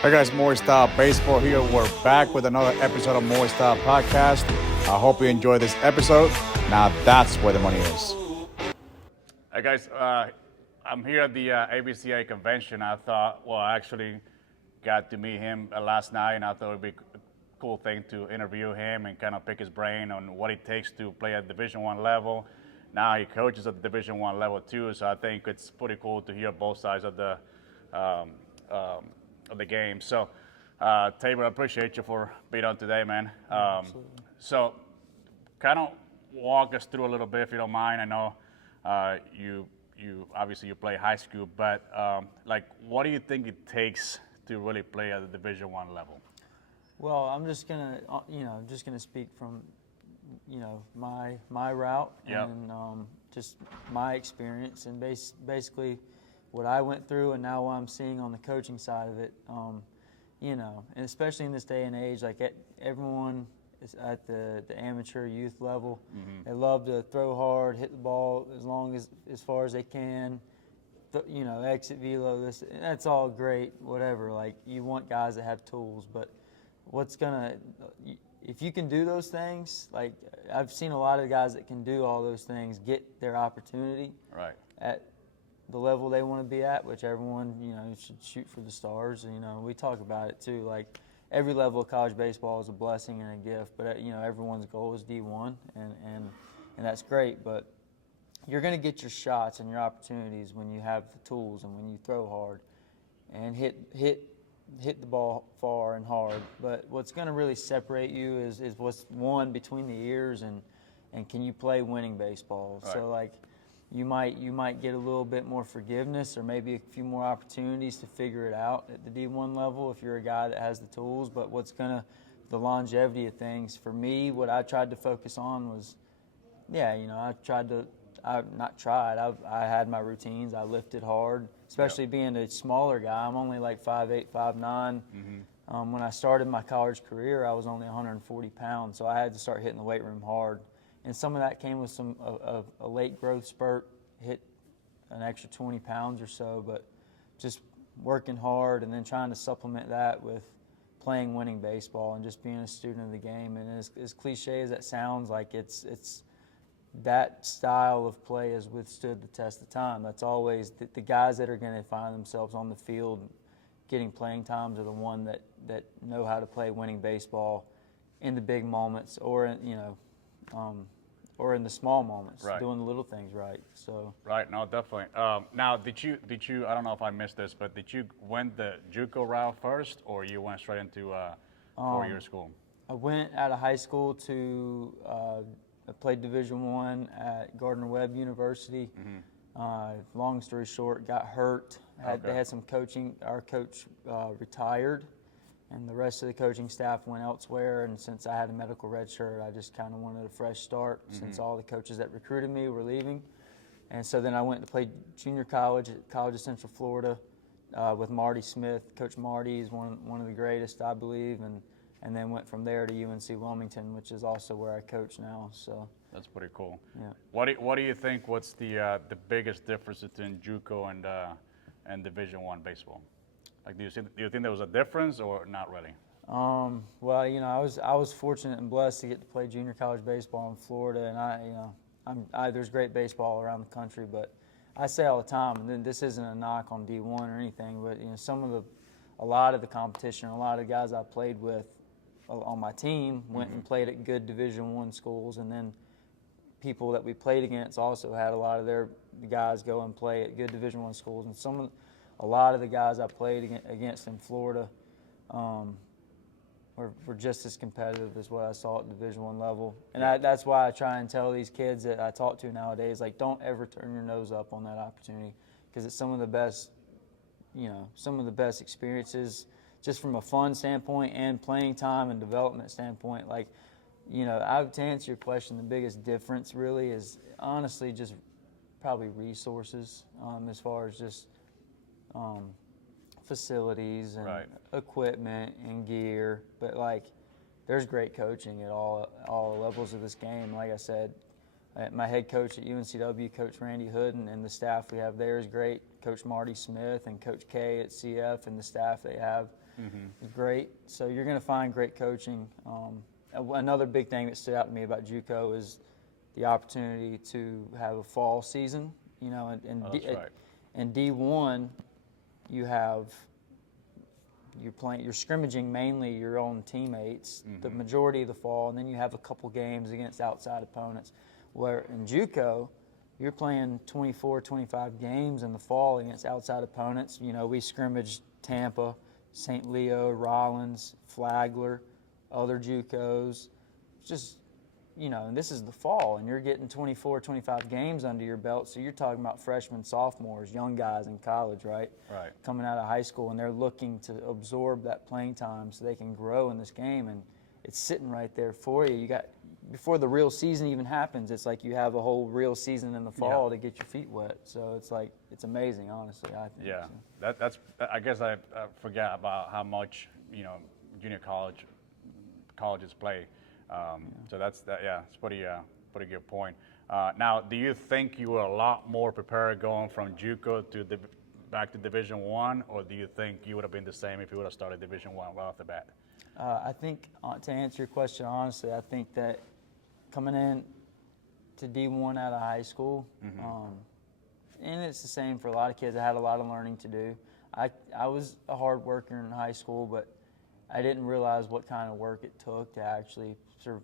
Hey guys, More Style Baseball here. We're back with another episode of More Style Podcast. I hope you enjoy this episode. Now that's where the money is. Hey guys, I'm here at the ABCA convention. I thought, I actually got to meet him last night, and I thought it would be a cool thing to interview him and kind of pick his brain on what it takes to play at Division I level. Now he coaches at the Division I level too, so I think it's pretty cool to hear both sides of the game. So, Taber, I appreciate you for being on today, man. So, kind of walk us through a little bit, if you don't mind. I know you obviously you play high school, but what do you think it takes to really play at the Division I level? Well, I'm just gonna speak from my route and just my experience and basically what I went through and now what I'm seeing on the coaching side of it. And especially in this day and age, everyone is at the amateur youth level. Mm-hmm. They love to throw hard, hit the ball as far as they can. Exit velo, that's all great, whatever. Like, you want guys that have tools, but if you can do those things, like I've seen a lot of guys that can do all those things get their opportunity at the level they want to be at, which everyone, should shoot for the stars. We talk about it too. Like, every level of college baseball is a blessing and a gift, but everyone's goal is D1, and that's great. But you're going to get your shots and your opportunities when you have the tools and when you throw hard and hit the ball far and hard. But what's going to really separate you is what's one between the ears and can you play winning baseball. Right. So you might get a little bit more forgiveness or maybe a few more opportunities to figure it out at the D1 level if you're a guy that has the tools. But the longevity of things, for me, what I tried to focus on was, I had my routines. I lifted hard, especially being a smaller guy. I'm only like 5'8", 5'9". Mm-hmm. When I started my college career, I was only 140 pounds, so I had to start hitting the weight room hard. And some of that came with a late growth spurt, hit an extra 20 pounds or so, but just working hard and then trying to supplement that with playing winning baseball and just being a student of the game. And as cliche as that sounds, like it's that style of play has withstood the test of time. That's always the guys that are going to find themselves on the field getting playing times are the one that know how to play winning baseball in the big moments or in the small moments, doing the little things right. So right, no, definitely. Now, did you? I don't know if I missed this, but did you went the JUCO route first, or you went straight into four-year school? I went out of high school to. I played Division I at Gardner-Webb University. Mm-hmm. Long story short, got hurt. They had some coaching. Our coach retired, and the rest of the coaching staff went elsewhere. And since I had a medical red shirt, I just kind of wanted a fresh start since all the coaches that recruited me were leaving. And so then I went to play junior college at College of Central Florida with Marty Smith. Coach Marty is one of the greatest, I believe, and then went from there to UNC Wilmington, which is also where I coach now. So that's pretty cool. Yeah. What do you think? What's the biggest difference between JUCO and Division I baseball? Like, do you think there was a difference or not really? Well, I was fortunate and blessed to get to play junior college baseball in Florida, and there's great baseball around the country, but I say all the time, and this isn't a knock on D1 or anything, but a lot of the competition, a lot of the guys I played with on my team went and played at good Division I schools, and then people that we played against also had a lot of their guys go and play at good Division I schools, and a lot of the guys I played against in Florida were just as competitive as what I saw at Division I level. And that's why I try and tell these kids that I talk to nowadays, like, don't ever turn your nose up on that opportunity, because it's some of the best experiences just from a fun standpoint and playing time and development standpoint. To answer your question, the biggest difference really is honestly just probably resources, as far as just facilities and equipment and gear. But there's great coaching at all levels of this game. Like I said, my head coach at UNCW, Coach Randy Hood, and the staff we have there is great. Coach Marty Smith and Coach K at CF and the staff they have is great. So you're going to find great coaching. Another big thing that stood out to me about JUCO is the opportunity to have a fall season. You know, in D1, you're scrimmaging mainly your own teammates the majority of the fall, and then you have a couple games against outside opponents. Where in JUCO, you're playing 24, 25 games in the fall against outside opponents. You know, we scrimmaged Tampa, St. Leo, Rollins, Flagler, other JUCOs. Just, you know, and this is the fall, and you're getting 24, 25 games under your belt, so you're talking about freshmen, sophomores, young guys in college, right? Right. Coming out of high school, and they're looking to absorb that playing time so they can grow in this game, and it's sitting right there for you. You got, before the real season even happens, it's like you have a whole real season in the fall to get your feet wet. So it's like, it's amazing, honestly, I think. Yeah, so. That's, I guess I forget about how much, you know, junior colleges play. So that's, it's pretty good point. Now, do you think you were a lot more prepared going from JUCO to back to Division I, or do you think you would have been the same if you would have started Division I right off the bat? I think, to answer your question honestly, I think that coming in to D1 out of high school, and it's the same for a lot of kids. I had a lot of learning to do. I was a hard worker in high school, but I didn't realize what kind of work it took to actually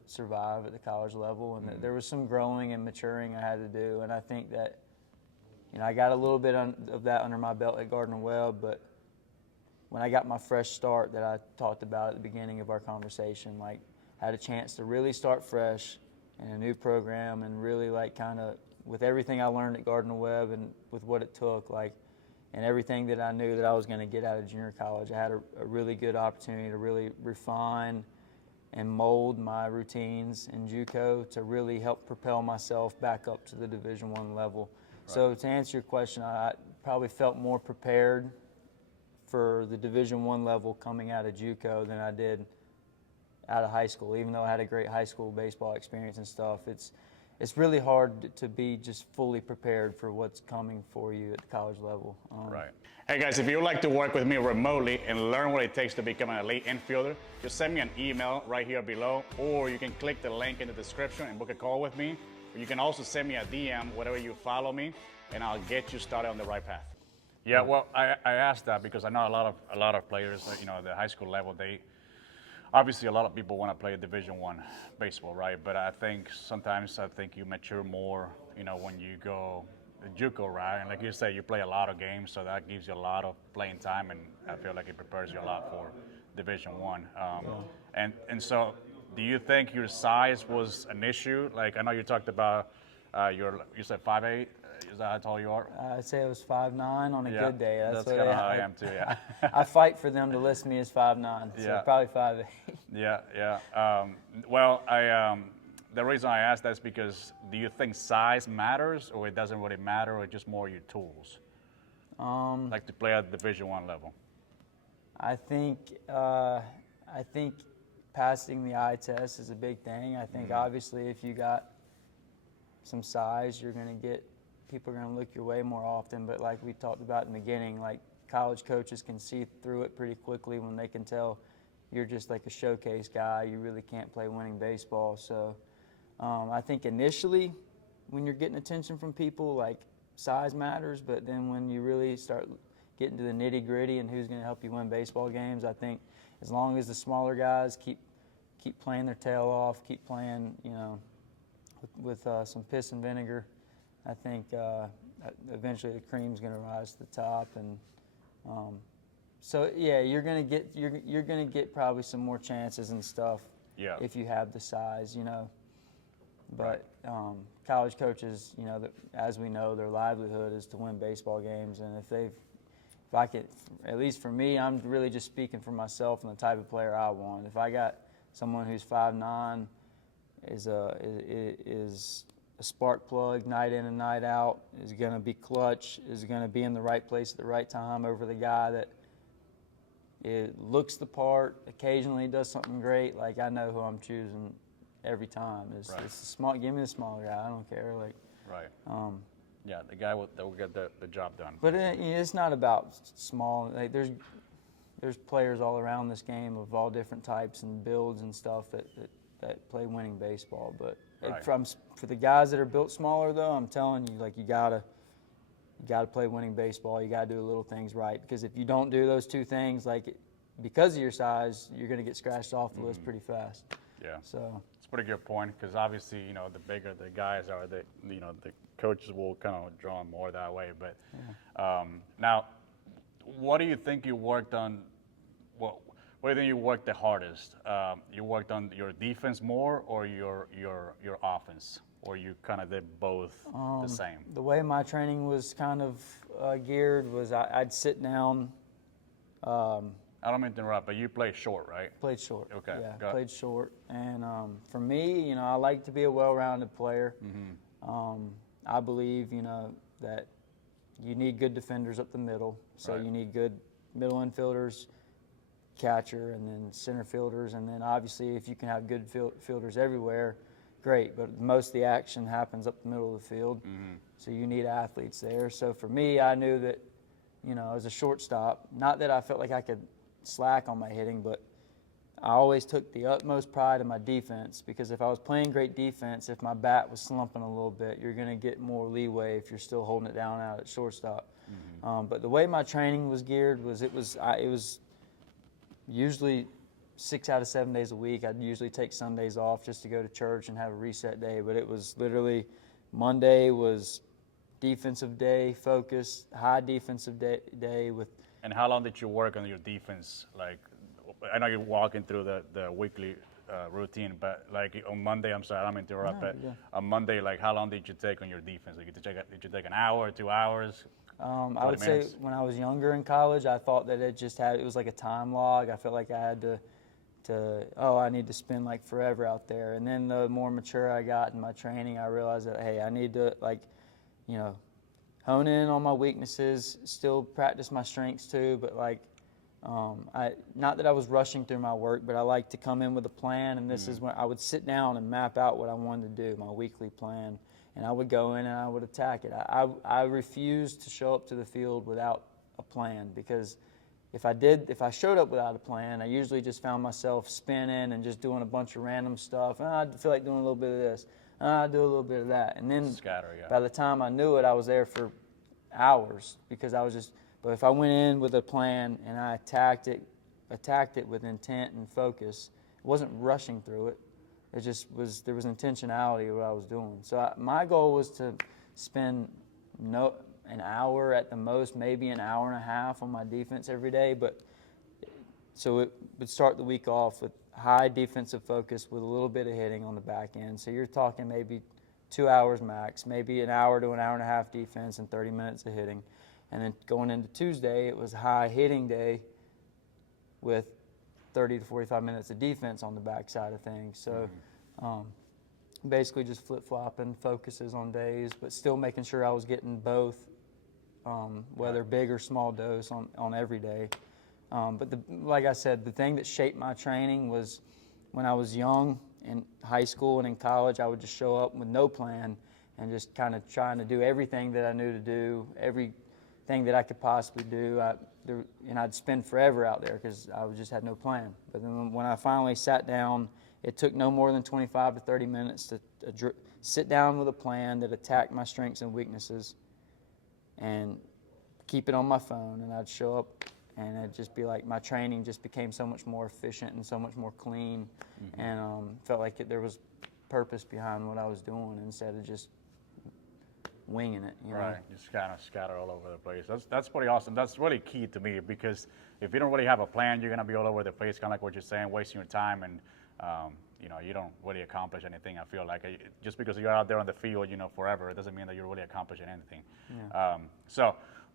survive at the college level, and there was some growing and maturing I had to do. And I think that, you know, I got a little bit of that under my belt at Gardner Webb, but when I got my fresh start that I talked about at the beginning of our conversation, like, had a chance to really start fresh in a new program and really, like, kind of with everything I learned at Gardner Webb and with what it took, like, and everything that I knew that I was going to get out of junior college, I had a really good opportunity to really refine and mold my routines in JUCO to really help propel myself back up to the Division I level. Right. So to answer your question, I probably felt more prepared for the Division I level coming out of JUCO than I did out of high school. Even though I had a great high school baseball experience and stuff, it's really hard to be just fully prepared for what's coming for you at the college level. Right. Hey guys, if you would like to work with me remotely and learn what it takes to become an elite infielder, just send me an email right here below, or you can click the link in the description and book a call with me. Or you can also send me a DM, whatever you follow me, and I'll get you started on the right path. Yeah, well, I asked that because I know a lot of players, you know, at the high school level, obviously a lot of people want to play Division I baseball, right? But I think sometimes you mature more, you know, when you go JUCO, right? And like you say, you play a lot of games, so that gives you a lot of playing time, and I feel like it prepares you a lot for Division I. And so, do you think your size was an issue? Like, I know you talked about you said 5'8". Is that how tall you are? I'd say it was 5'9" on a good day. That's kind of how I am too. Yeah. I fight for them to list me as 5'9", so probably 5'8". Yeah. Well, the reason I asked that is because, do you think size matters, or it doesn't really matter, or just more your tools? Like to play at Division I level. I think passing the eye test is a big thing. I think obviously if you got some size, people are going to look your way more often. But like we talked about in the beginning, like, college coaches can see through it pretty quickly when they can tell you're just like a showcase guy. You really can't play winning baseball. So I think initially when you're getting attention from people, like, size matters. But then when you really start getting to the nitty gritty and who's going to help you win baseball games, I think as long as the smaller guys keep playing their tail off, keep playing, you know, with some piss and vinegar, I think eventually the cream's going to rise to the top. And so yeah, you're going to get probably some more chances and stuff if you have the size, you know. But college coaches, you know, as we know, their livelihood is to win baseball games. And if I could, at least for me, I'm really just speaking for myself and the type of player I want. If I got someone who's 5'9", is a spark plug night in and night out, is going to be clutch, is going to be in the right place at the right time over the guy that looks the part, occasionally does something great, like, I know who I'm choosing every time. It's the small. Give me the smaller guy. I don't care. Like, Yeah, the guy that will get the job done. But it's not about small. Like, there's players all around this game of all different types and builds and stuff that play winning baseball. But for the guys that are built smaller, though, I'm telling you, like, you gotta play winning baseball. You gotta do little things right, because if you don't do those two things, like, because of your size, you're gonna get scratched off the list pretty fast. Yeah. So it's a pretty good point, because obviously, the bigger the guys are, the coaches will kind of draw them more that way. But now, what do you think you worked on? What do you think you worked the hardest? You worked on your defense more, or your offense, or you kind of did both the same? The way my training was kind of geared was I'd sit down. I don't mean to interrupt, but you played short, right? Played short. Okay. Yeah, played short. And for me, I like to be a well-rounded player. I believe, that you need good defenders up the middle. So you need good middle infielders, catcher, and then center fielders. And then obviously if you can have good fielders everywhere, great. But most of the action happens up the middle of the field. So you need athletes there. So for me, I knew that, as a shortstop, not that I felt like I could slack on my hitting, but I always took the utmost pride in my defense, because if I was playing great defense, if my bat was slumping a little bit, you're going to get more leeway if you're still holding it down out at shortstop. But the way my training was geared was it was usually 6 out of 7 days a week. I'd usually take Sundays off just to go to church and have a reset day, but it was literally Monday was defensive day, focus, high defensive day with. And how long did you work on your defense? Like, I know you're walking through the weekly routine, but like on Monday, I'm sorry, I don't mean to interrupt, but on Monday, like, how long did you take on your defense? Like, did you take an hour, 2 hours? I would say when I was younger in college, I thought that it was like a time log. I felt like I had I need to spend like forever out there. And then the more mature I got in my training, I realized that, hey, I need to hone in on my weaknesses, still practice my strengths too, but like, not that I was rushing through my work, but I like to come in with a plan, and this is when I would sit down and map out what I wanted to do, my weekly plan, and I would go in and I would attack it. I refused to show up to the field without a plan, because if I showed up without a plan, I usually just found myself spinning and just doing a bunch of random stuff. And I'd feel like doing a little bit of this, and I'd do a little bit of that, and then by the time I knew it, I was there for hours, because I was just. But if I went in with a plan and I attacked it with intent and focus, it wasn't rushing through it. It just was, there was intentionality in what I was doing. So my goal was to spend an hour at the most, maybe an hour and a half on my defense every day. But so it would start the week off with high defensive focus with a little bit of hitting on the back end. So you're talking maybe 2 hours max, maybe an hour to an hour and a half defense and 30 minutes of hitting. And then going into Tuesday, it was high hitting day with 30 to 45 minutes of defense on the backside of things. So basically just flip-flopping focuses on days, but still making sure I was getting both, whether big or small dose on every day. But like I said, the thing that shaped my training was when I was young in high school and in college, I would just show up with no plan and just kind of trying to do everything that I knew to do, everything that I could possibly do, and I'd spend forever out there because I just had no plan. But then when I finally sat down, it took no more than 25 to 30 minutes to sit down with a plan that attacked my strengths and weaknesses and keep it on my phone. And I'd show up, and it'd just be like my training just became so much more efficient and so much more clean, and felt like there was purpose behind what I was doing instead of just winging it, Right, just kind of scatter all over the place. That's pretty awesome. That's really key to me, because if you don't really have a plan, you're gonna be all over the place, kind of like what you're saying, wasting your time, and you don't really accomplish anything. I feel like just because you're out there on the field, forever, it doesn't mean that you're really accomplishing anything.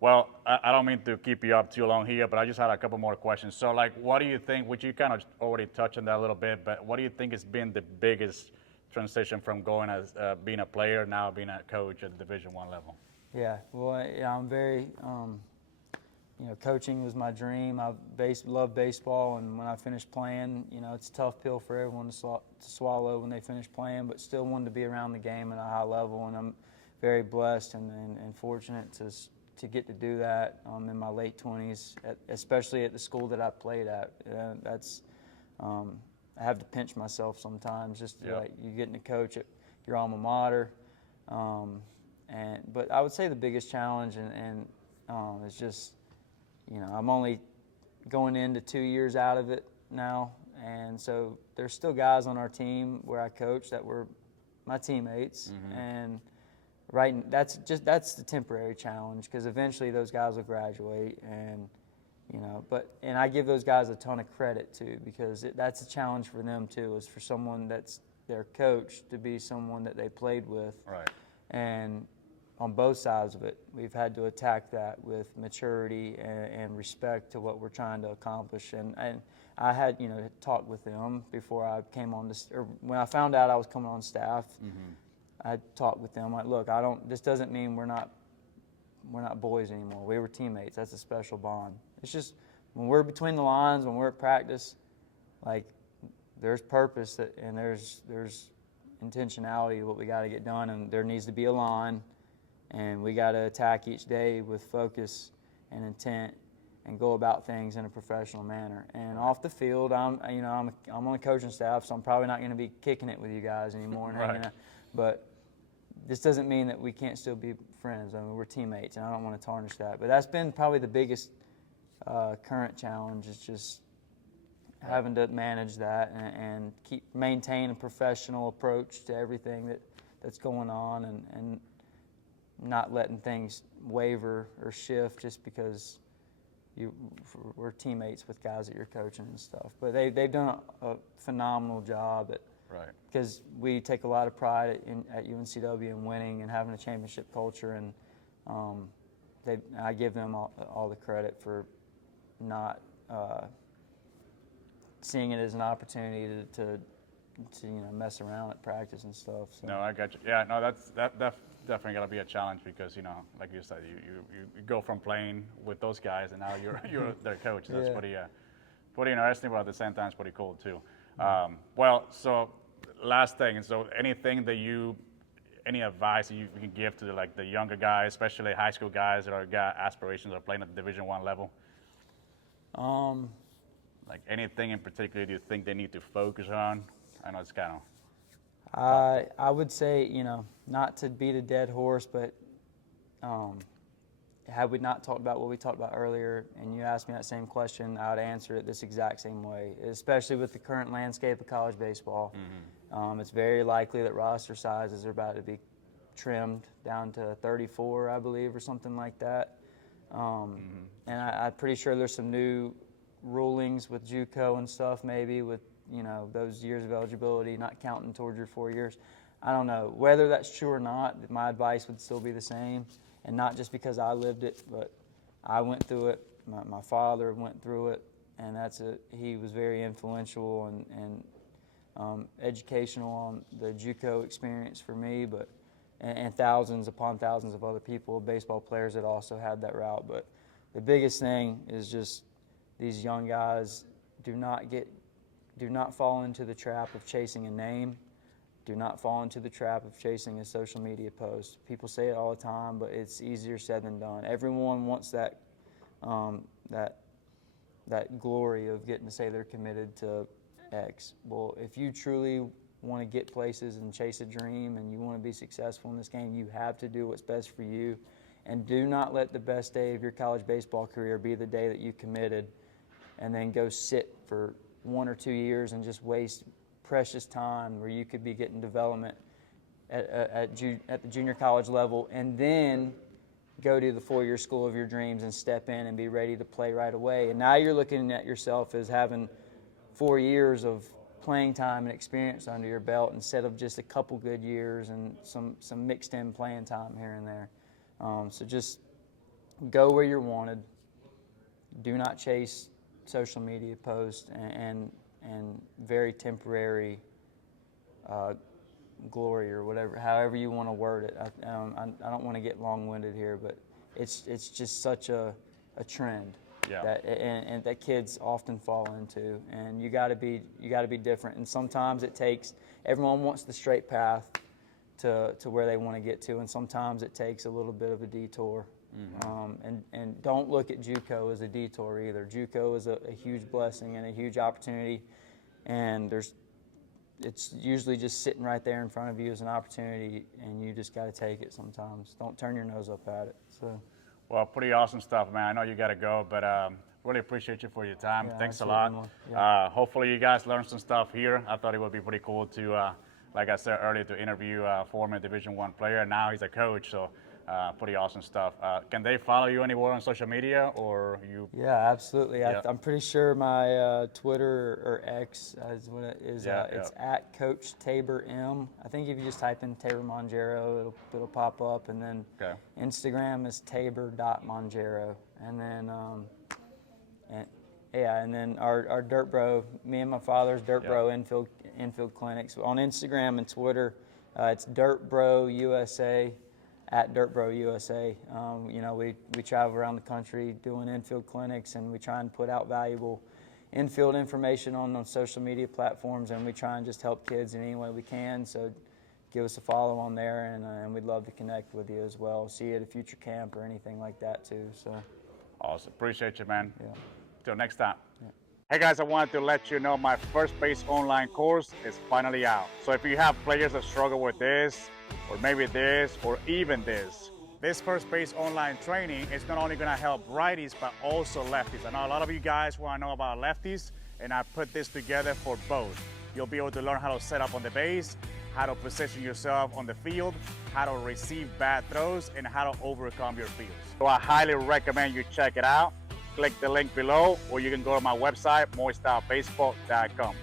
Well, I don't mean to keep you up too long here, but I just had a couple more questions. So, like, what do you think? Which you kind of already touched on that a little bit, but what do you think has been the biggest transition from going as being a player, now being a coach at the Division I level? Yeah, well, I'm very, coaching was my dream. I love baseball, and when I finished playing, it's a tough pill for everyone to swallow when they finish playing, but still wanted to be around the game at a high level, and I'm very blessed and fortunate to get to do that in my late 20s, especially at the school that I played at. I have to pinch myself sometimes, just like you getting to coach at your alma mater. But I would say the biggest challenge is just, I'm only going into 2 years out of it now, and so there's still guys on our team where I coach that were my teammates, and that's the temporary challenge, because eventually those guys will graduate, and and I give those guys a ton of credit too, because that's a challenge for them too, is for someone that's their coach to be someone that they played with. Right. And on both sides of it, we've had to attack that with maturity and respect to what we're trying to accomplish. And I had, talked with them before I came on this, or when I found out I was coming on staff. I talked with them like, look, this doesn't mean we're not boys anymore. We were teammates. That's a special bond. It's just when we're between the lines, when we're at practice, like, there's purpose and there's intentionality to what we got to get done, and there needs to be a line, and we got to attack each day with focus and intent and go about things in a professional manner. And off the field, I'm on the coaching staff, so I'm probably not going to be kicking it with you guys anymore and hanging out. But this doesn't mean that we can't still be friends. I mean, we're teammates, and I don't want to tarnish that. But that's been probably the biggest current challenge, is just having to manage that and maintain a professional approach to everything that's going on, and not letting things waver or shift just because we're teammates with guys that you're coaching and stuff. But they've done a phenomenal job at. Right. Because we take a lot of pride at UNCW in winning and having a championship culture, and I give them all the credit for not seeing it as an opportunity to mess around at practice and stuff. So. No, I got you. Yeah, no, that's definitely got to be a challenge, because like you said, you go from playing with those guys and now you're their coach. That's pretty interesting, but at the same time it's pretty cool too. Well, so last thing, so any advice that you can give to the younger guys, especially high school guys that got aspirations of playing at the Division I level? Like anything in particular do you think they need to focus on? I know it's kind of. I would say, not to beat a dead horse, but had we not talked about what we talked about earlier, and you asked me that same question, I would answer it this exact same way, especially with the current landscape of college baseball. It's very likely that roster sizes are about to be trimmed down to 34, I believe, or something like that. And I'm pretty sure there's some new rulings with JUCO and stuff, maybe with those years of eligibility not counting towards your 4 years. I don't know whether that's true or not. My advice would still be the same, and not just because I lived it, but I went through it. My father went through it, and he was very influential and educational on the JUCO experience for me, and thousands upon thousands of other people, baseball players that also had that route. But the biggest thing is just these young guys do not fall into the trap of chasing a name. Do not fall into the trap of chasing a social media post. People say it all the time, but it's easier said than done. Everyone wants that glory of getting to say they're committed to X. Well, if you truly want to get places and chase a dream and you want to be successful in this game, you have to do what's best for you. And do not let the best day of your college baseball career be the day that you committed and then go sit for 1 or 2 years and just waste precious time where you could be getting development at the junior college level, and then go to the 4-year school of your dreams and step in and be ready to play right away. And now you're looking at yourself as having 4 years of playing time and experience under your belt instead of just a couple good years and some mixed in playing time here and there. So just go where you're wanted. Do not chase social media posts and very temporary glory or whatever, however you want to word it. I don't want to get long-winded here, but it's just such a trend that kids often fall into, and you got to be different. And sometimes it takes, everyone wants the straight path to where they want to get to, and sometimes it takes a little bit of a detour. And don't look at JUCO as a detour either. JUCO is a huge blessing and a huge opportunity, and it's usually just sitting right there in front of you as an opportunity, and you just got to take it sometimes. Don't turn your nose up at it. So, well, pretty awesome stuff, man. I know you got to go, but really appreciate you for your time. Yeah, thanks a lot. Yeah. Hopefully you guys learned some stuff here. I thought it would be pretty cool to, like I said earlier, to interview a former Division I player. Now he's a coach, so pretty awesome stuff. Can they follow you anywhere on social media, or you? Yeah, absolutely. Yeah. I'm pretty sure my Twitter or X is it's at Coach Taber M. I think if you just type in Taber Mongero, it'll pop up, and then Instagram is taber.mongero, and then and then our Dirt Bro, me and my father's Dirt Bro infield clinics on Instagram and Twitter. It's Dirt Bro USA. At Dirt Bro USA. You know, we travel around the country doing infield clinics, and we try and put out valuable infield information on social media platforms, and we try and just help kids in any way we can. So give us a follow on there, and we'd love to connect with you as well. See you at a future camp or anything like that too. So awesome. Appreciate you, man. Yeah. Till next time. Hey guys, I wanted to let you know my first base online course is finally out. So if you have players that struggle with this, or maybe this, or even this first base online training is not only gonna help righties, but also lefties. I know a lot of you guys wanna know about lefties, and I put this together for both. You'll be able to learn how to set up on the base, how to position yourself on the field, how to receive bad throws, and how to overcome your fields. So I highly recommend you check it out. Click the link below, or you can go to my website, moistylebaseball.com.